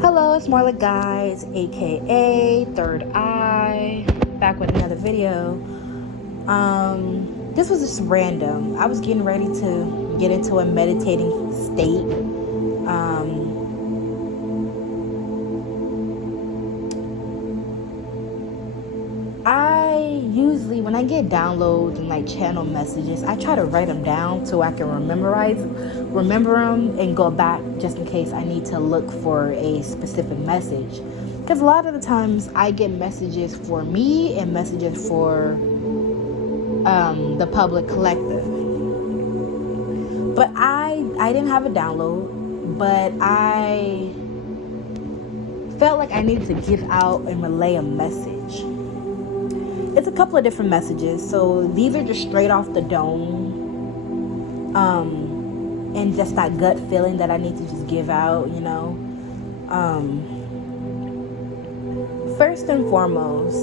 Hello, it's Marla Guides, aka Third Eye, back with another video. This was just random. I was getting ready to get into a meditating state. I usually, when I get downloads and like channel messages, I try to write them down so I can remember them and go back just in case I need to look for a specific message. Because a lot of the times I get messages for me and messages for the public collective. But I didn't have a download, but I felt like I needed to give out and relay a message. It's a couple of different messages, so these are just straight off the dome, and just that gut feeling that I need to just give out, First and foremost,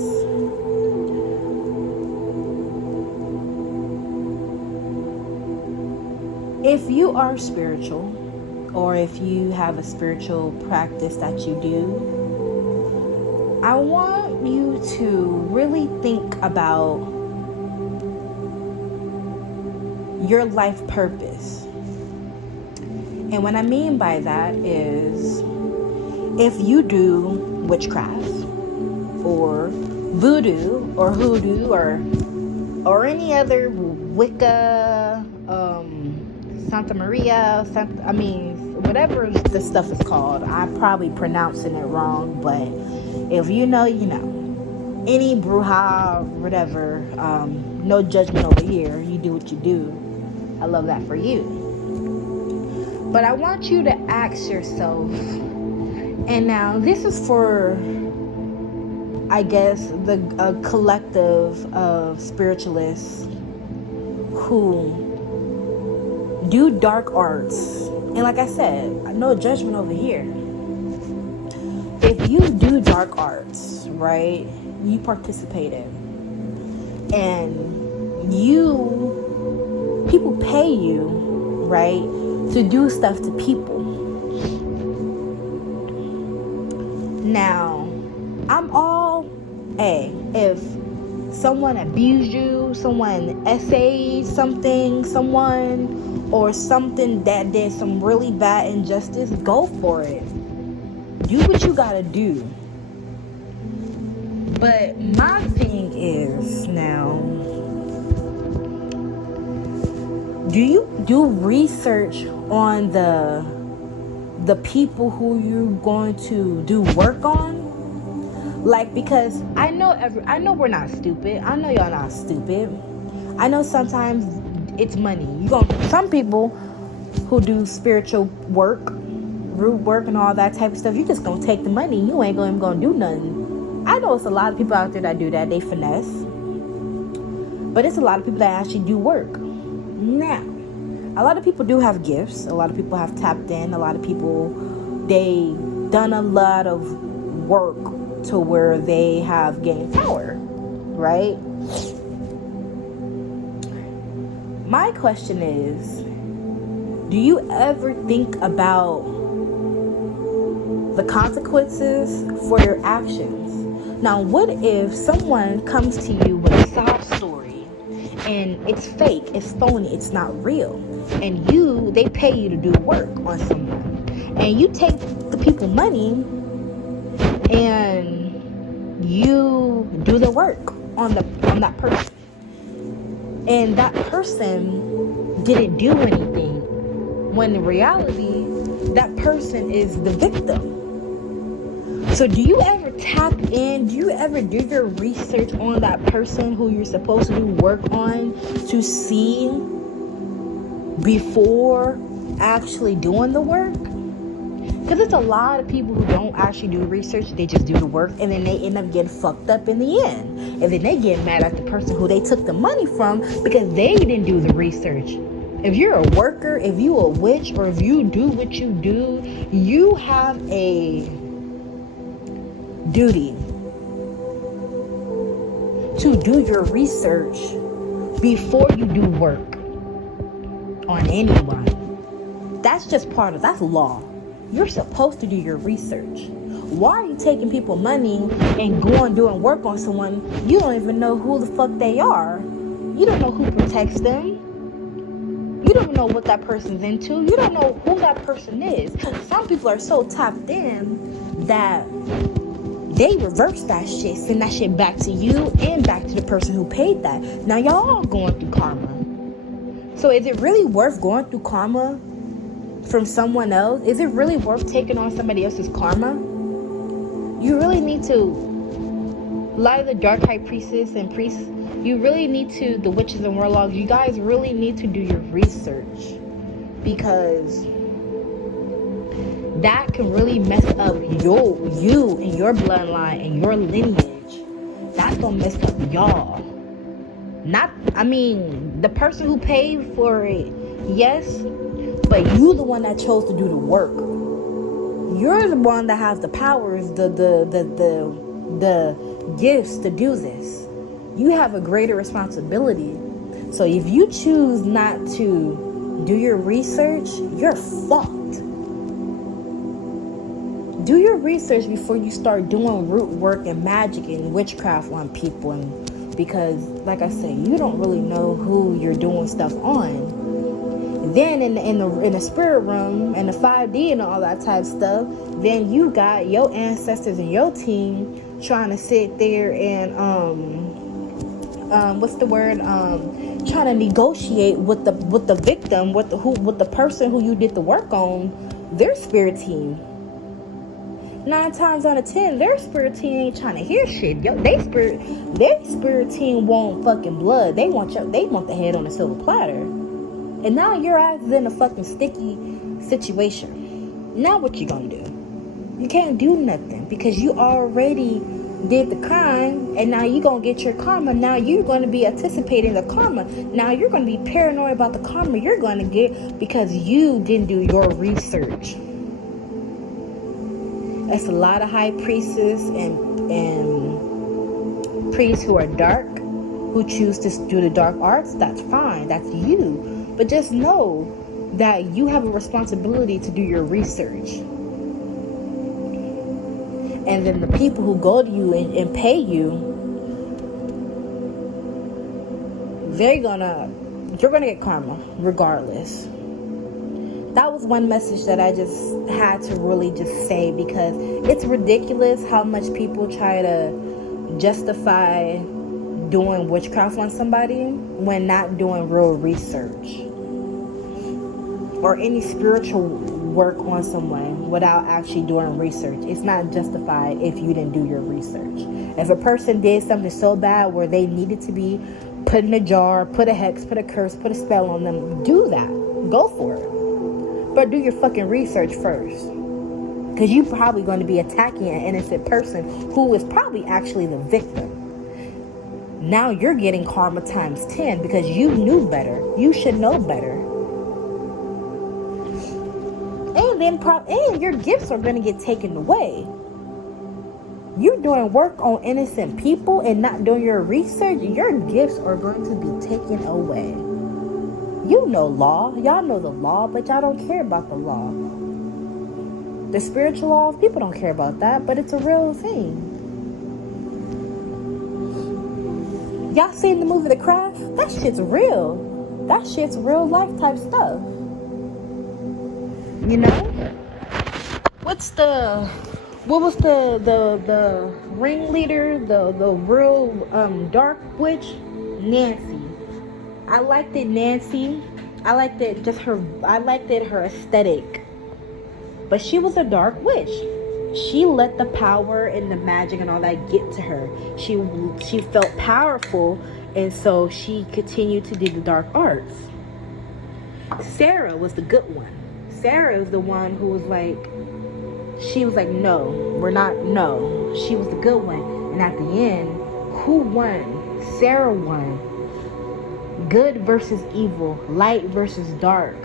if you are spiritual, or if you have a spiritual practice that you do, I want you to really think about your life purpose. And what I mean by that is, if you do witchcraft or voodoo or hoodoo or any other Wicca, Santa Maria, whatever the stuff is called. I'm probably pronouncing it wrong, but if you know, you know. Any bruja, whatever, no judgment over here. You do what you do. I love that for you. But I want you to ask yourself, and now this is for, I guess, a collective of spiritualists who do dark arts. And like I said, no judgment over here. If you do dark arts, right, you participate in, and people pay you, right, to do stuff to people. Now, I'm all if someone abused you, someone essayed something, or something that did some really bad injustice, go for it. Do what you gotta do. But my thing is, now, do you do research on the people who you're going to do work on? Like, because I know we're not stupid. I know y'all not stupid. I know sometimes it's money. Some people who do spiritual work, root work and all that type of stuff, you just gonna take the money. You ain't gonna do nothing. I know it's a lot of people out there that do that. They finesse. But it's a lot of people that actually do work. Now, a lot of people do have gifts. A lot of people have tapped in. A lot of people, they done a lot of work to where they have gained power, right? My question is, do you ever think about the consequences for your actions? Now, what if someone comes to you with a sob story and it's fake, it's phony, it's not real, and they pay you to do work on someone, and you take the people money and you do the work on that person, and that person didn't do anything, when in reality that person is the victim. So do you ever tap in? Do you ever do your research on that person who you're supposed to do work on to see before actually doing the work? Because it's a lot of people who don't actually do research. They just do the work, and then they end up getting fucked up in the end. And then they get mad at the person who they took the money from because they didn't do the research. If you're a worker, if you a witch, or if you do what you do, you have a duty to do your research before you do work on anyone. That's just that's law. You're supposed to do your research. Why are you taking people money and doing work on someone you don't even know who the fuck they are? You don't know who protects them. You don't know what that person's into. You don't know who that person is. Some people are so tapped in that they reverse that shit, send that shit back to you and back to the person who paid that. Now y'all all going through karma. So is it really worth going through karma from someone else? Is it really worth taking on somebody else's karma? You really need to, lie the dark high priestess and priests, you really need to, the witches and warlocks, you guys really need to do your research, because that can really mess up you and your bloodline and your lineage. That's gonna mess up y'all. The person who paid for it, yes, but you the one that chose to do the work. You're the one that has the powers, the gifts to do this. You have a greater responsibility. So if you choose not to do your research, you're fucked. Do your research before you start doing root work and magic and witchcraft on people, and because, like I said, you don't really know who you're doing stuff on. Then in the spirit realm and the 5D and all that type of stuff, then you got your ancestors and your team trying to sit there and trying to negotiate with the victim, with the person who you did the work on, their spirit team. 9 times out of 10, their spirit team ain't trying to hear shit. Their spirit team want fucking blood. They want the head on a silver platter. And now your ass is in a fucking sticky situation. Now what you gonna do? You can't do nothing because you already did the crime, and now you gonna get your karma. Now you're gonna be anticipating the karma. Now you're gonna be paranoid about the karma you're gonna get because you didn't do your research. It's a lot of high priestesses and priests who are dark, who choose to do the dark arts. That's fine. That's you. But just know that you have a responsibility to do your research. And then the people who go to you and pay you, you're gonna get karma regardless. That was one message that I just had to really just say, because it's ridiculous how much people try to justify doing witchcraft on somebody when not doing real research or any spiritual work on someone without actually doing research. It's not justified if you didn't do your research. If a person did something so bad where they needed to be put in a jar, put a hex, put a curse, put a spell on them, do that. Go for it. But do your fucking research first. Because you're probably going to be attacking an innocent person who is probably actually the victim. Now you're getting karma times 10 because you knew better. You should know better. And your gifts are going to get taken away. You're doing work on innocent people and not doing your research, your gifts are going to be taken away. You know law. Y'all know the law, but y'all don't care about the law. The spiritual laws, people don't care about that, but it's a real thing. Y'all seen the movie The Craft? That shit's real. That shit's real life type stuff. You know? What was the ringleader, the real dark witch? Nancy. I liked it, Nancy. I liked it her aesthetic. But she was a dark witch. She let the power and the magic and all that get to her. She felt powerful, and so she continued to do the dark arts. Sarah was the good one. Sarah is the one who was like, she was like, no. She was the good one. And at the end, who won? Sarah won. Good versus evil, light versus dark.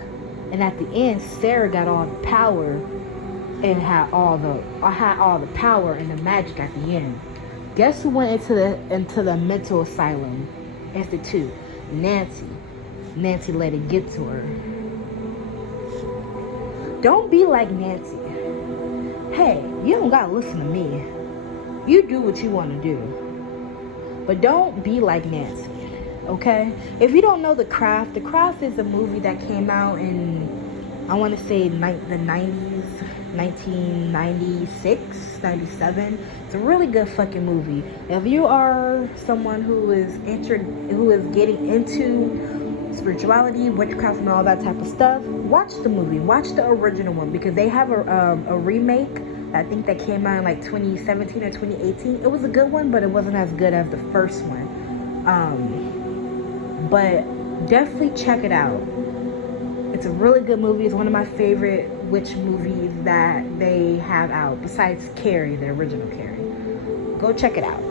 And at the end, Sarah got all the power and had all the power and the magic at the end. Guess who went into the mental asylum institute? Nancy. Nancy let it get to her. Don't be like Nancy. hey, you don't gotta listen to me. You do what you want to do. But don't be like Nancy, okay? If you don't know The Craft is a movie that came out in, I want to say the 90s, 1996, 97. It's a really good fucking movie. If you are someone who is getting into spirituality, witchcraft, and all that type of stuff, watch the movie. Watch the original one, because they have a remake. I think that came out in like 2017 or 2018. It was a good one, but it wasn't as good as the first one. But definitely check it out. It's a really good movie. It's one of my favorite witch movies that they have out, besides Carrie, the original Carrie. Go check it out.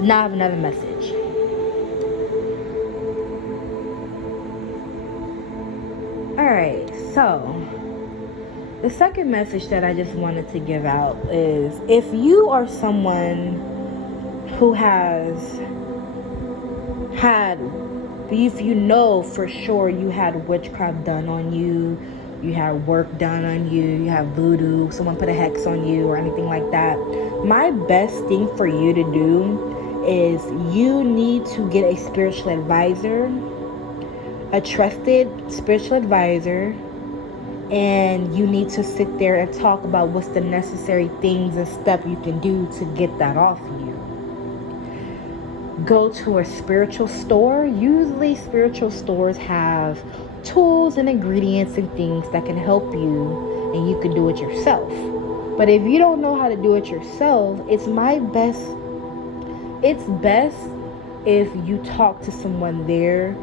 Now I have another message. Alright, so the second message that I just wanted to give out is, if you are someone who has had, if you know for sure you had witchcraft done on you, you had work done on you, you have voodoo, someone put a hex on you or anything like that, my best thing for you to do is you need to get a spiritual advisor, a trusted spiritual advisor, and you need to sit there and talk about what's the necessary things and stuff you can do to get that off you. Go to a spiritual store. Usually spiritual stores have tools and ingredients and things that can help you, and you can do it yourself. But if you don't know how to do it yourself, it's best if you talk to someone there,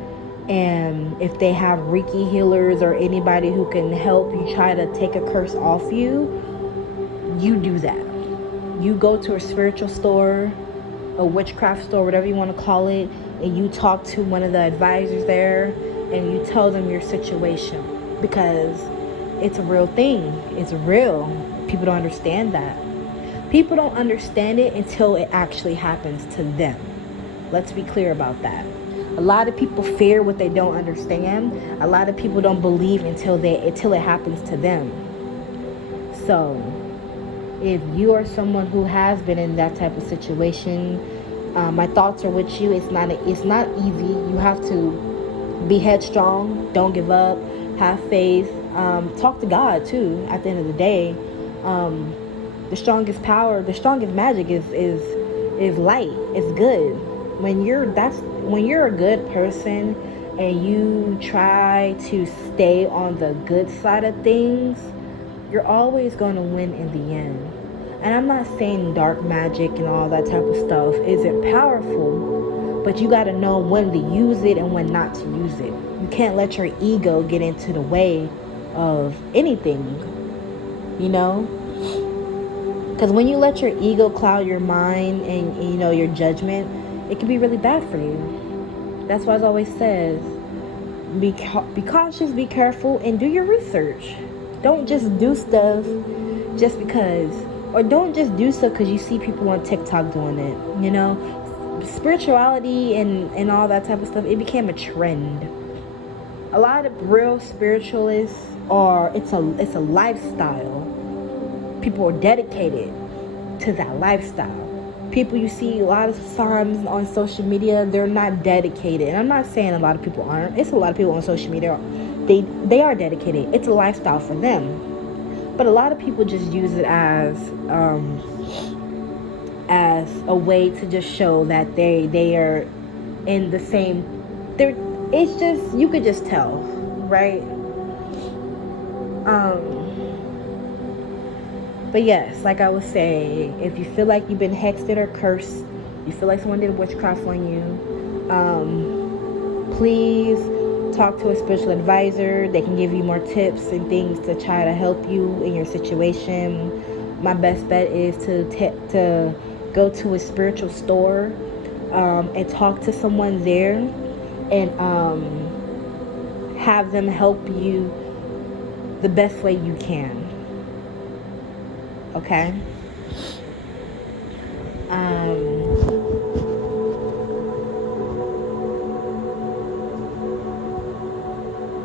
and if they have Reiki healers or anybody who can help you try to take a curse off you, you do that. You go to a spiritual store, a witchcraft store, whatever you want to call it, and you talk to one of the advisors there, and you tell them your situation, because it's a real thing. It's real. People don't understand that. People don't understand it until it actually happens to them. Let's be clear about that. A lot of people fear what they don't understand. A lot of people don't believe until it happens to them. So, if you are someone who has been in that type of situation, my thoughts are with you. It's not easy. You have to be headstrong. Don't give up. Have faith. Talk to God too. At the end of the day, the strongest power, the strongest magic is light. It's good. When you're a good person and you try to stay on the good side of things, you're always going to win in the end. And I'm not saying dark magic and all that type of stuff isn't powerful, but you got to know when to use it and when not to use it. You can't let your ego get into the way of anything, you know? Because when you let your ego cloud your mind and your judgment, it can be really bad for you. That's why it always says, be cautious, be careful, and do your research. Don't just do stuff just because, or don't just do stuff because you see people on TikTok doing it. Spirituality and all that type of stuff, it became a trend. A lot of real spiritualists it's a lifestyle. People are dedicated to that lifestyle. People you see a lot of times on social media, they're not dedicated. And I'm not saying a lot of people aren't. It's a lot of people on social media. They are dedicated. It's a lifestyle for them. But a lot of people just use it as a way to just show that they are in the same. It's just, you could just tell, right? But yes, like I was saying, if you feel like you've been hexed or cursed, you feel like someone did witchcraft on you, please talk to a spiritual advisor. They can give you more tips and things to try to help you in your situation. My best bet is to go to a spiritual store and talk to someone there and have them help you the best way you can. Okay.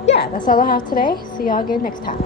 Yeah, that's all I have today. See y'all again next time.